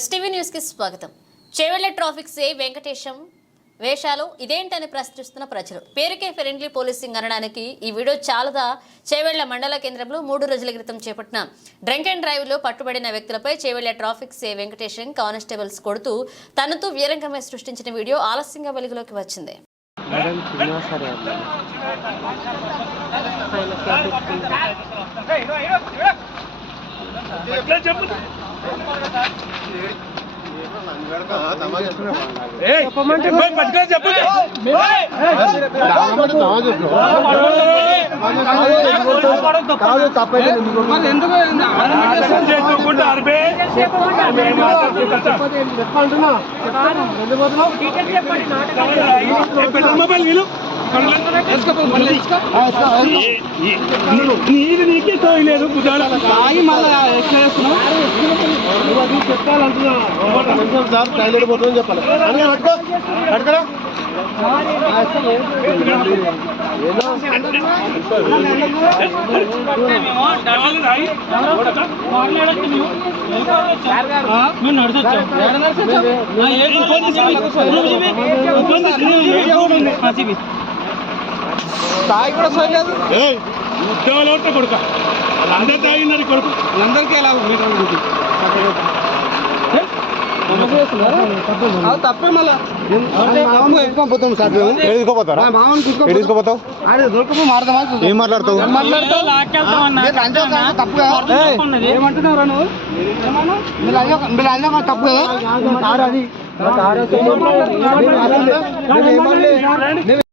STV news కి స్వాగతం. Chevella traffic సే వెంకటేశం వేషాలు ఇదేంటని ప్రశ్నిస్తున్న ప్రజలు. పేరుకే ఫ్రెండ్లీ పోలీసింగ్ అనడానికి ఈ వీడియో చాలదా? చేవెళ్ల మండల కేంద్రంలో 3 రోజుల క్రితం చేపట్టిన డ్రంక్ అండ్ డ్రైవ్ లో పట్టుబడిన వ్యక్తులపై చేవెళ్ల ట్రాఫిక్ సే వెంకటేశం కానిస్టేబుల్స్ కొడుతూ తనతో వీరంగమే సృష్టించిన వీడియో ఆలస్యంగా వెలుగులోకి వచ్చింది. నీకే తోయలేదు తాగి మళ్ళీ చెప్పాలంటున్నా సార్ టైలెట్ పోతుందని చెప్పాలి. తాగి కూడా సోయలేదు ఉద్యోగాలు కొడుక అందరు తాగినారు కొడుకు అందరికీ ఎలా తప్పే మళ్ళీ ఏం మాట్లాడతావు ఏమంటున్నారా నువ్వు తప్పు కదా.